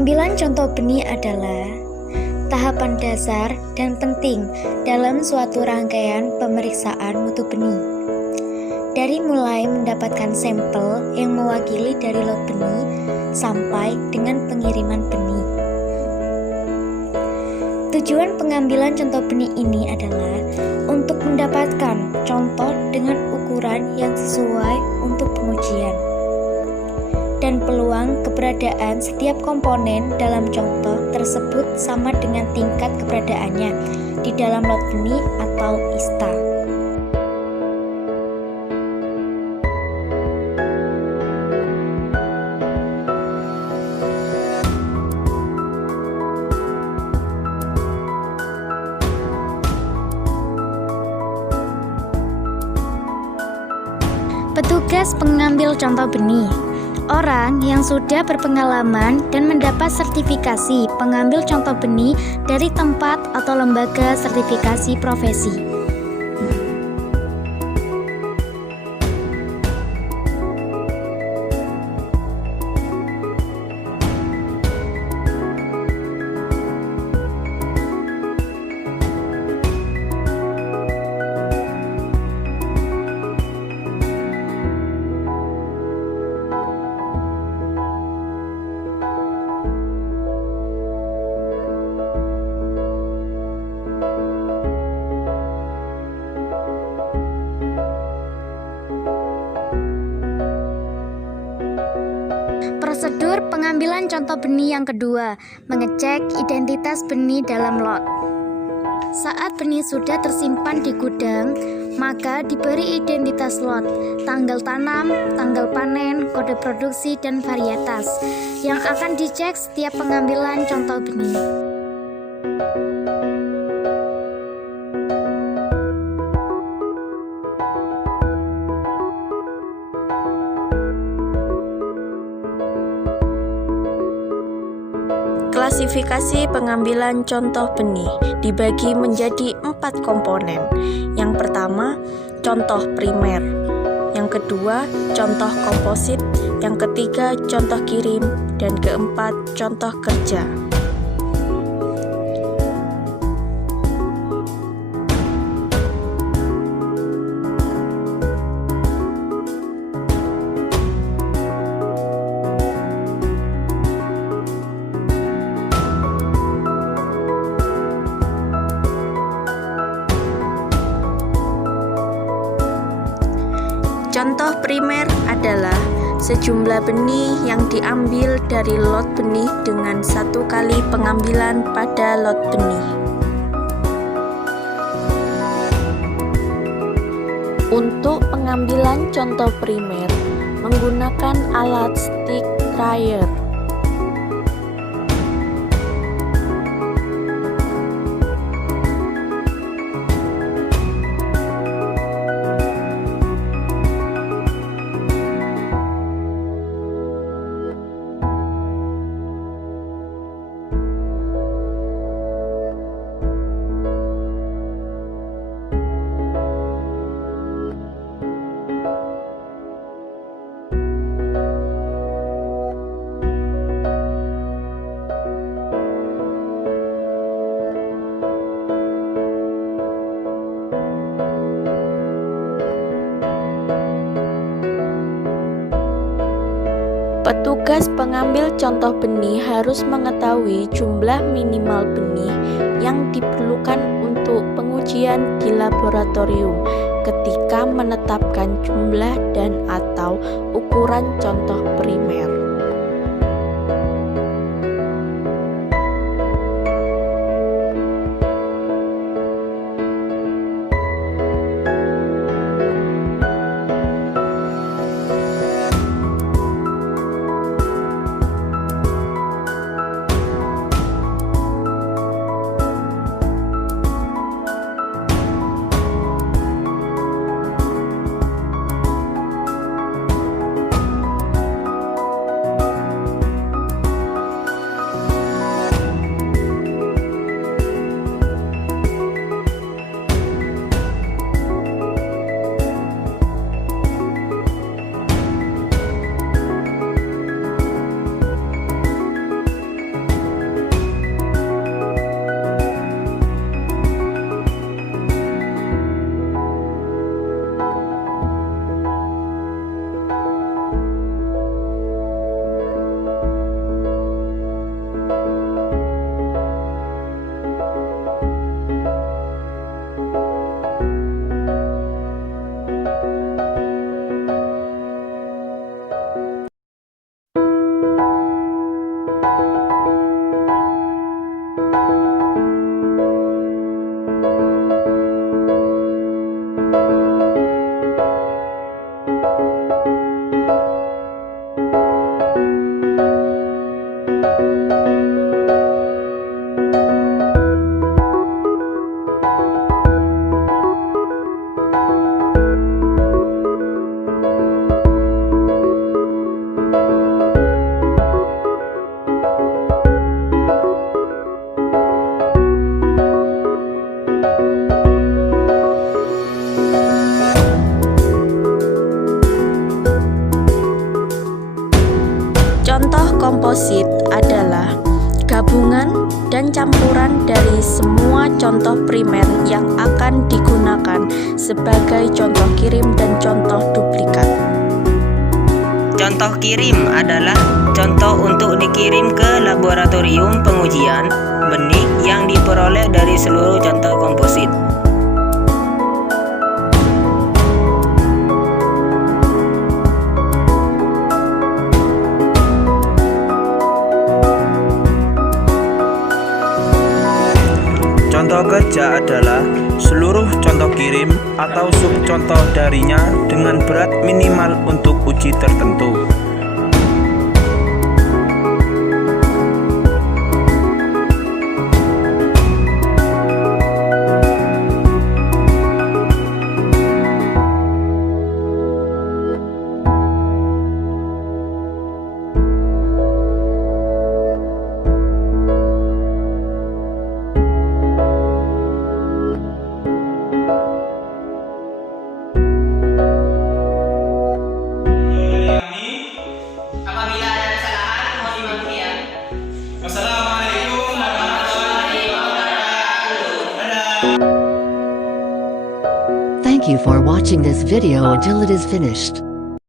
Pengambilan contoh benih adalah tahapan dasar dan penting dalam suatu rangkaian pemeriksaan mutu benih. Dari mulai mendapatkan sampel yang mewakili dari lot benih sampai dengan pengiriman benih. Tujuan pengambilan contoh benih ini adalah untuk mendapatkan contoh dengan ukuran yang sesuai untuk pengujian dan peluang keberadaan setiap komponen dalam contoh tersebut sama dengan tingkat keberadaannya di dalam lot benih atau ISTA. Petugas pengambil contoh benih, orang yang sudah berpengalaman dan mendapat sertifikasi pengambil contoh benih dari tempat atau lembaga sertifikasi profesi. Prosedur pengambilan contoh benih yang kedua, mengecek identitas benih dalam lot. Saat benih sudah tersimpan di gudang, maka diberi identitas lot, tanggal tanam, tanggal panen, kode produksi, dan varietas yang akan dicek setiap pengambilan contoh benih. Klasifikasi pengambilan contoh benih dibagi menjadi 4 komponen. Yang pertama, contoh primer. Yang kedua, contoh komposit. Yang ketiga, contoh kirim. Dan keempat, contoh kerja. Contoh primer adalah sejumlah benih yang diambil dari lot benih dengan 1 kali pengambilan pada lot benih. Untuk pengambilan contoh primer menggunakan alat stick dryer. Petugas pengambil contoh benih harus mengetahui jumlah minimal benih yang diperlukan untuk pengujian di laboratorium ketika menetapkan jumlah dan atau ukuran contoh primer. Contoh komposit adalah gabungan dan campuran dari semua contoh primer yang akan digunakan sebagai contoh kirim dan contoh duplikat. Contoh kirim adalah contoh untuk dikirim ke laboratorium pengujian benih yang diperoleh dari seluruh contoh komposit. Contoh kerja adalah seluruh contoh kirim atau subcontoh darinya dengan berat minimal untuk uji tertentu. Apabila ada kesalahan, mohon dimaklumi ya. Assalamualaikum warahmatullahi wabarakatuh. Thank you for watching this video until it is finished.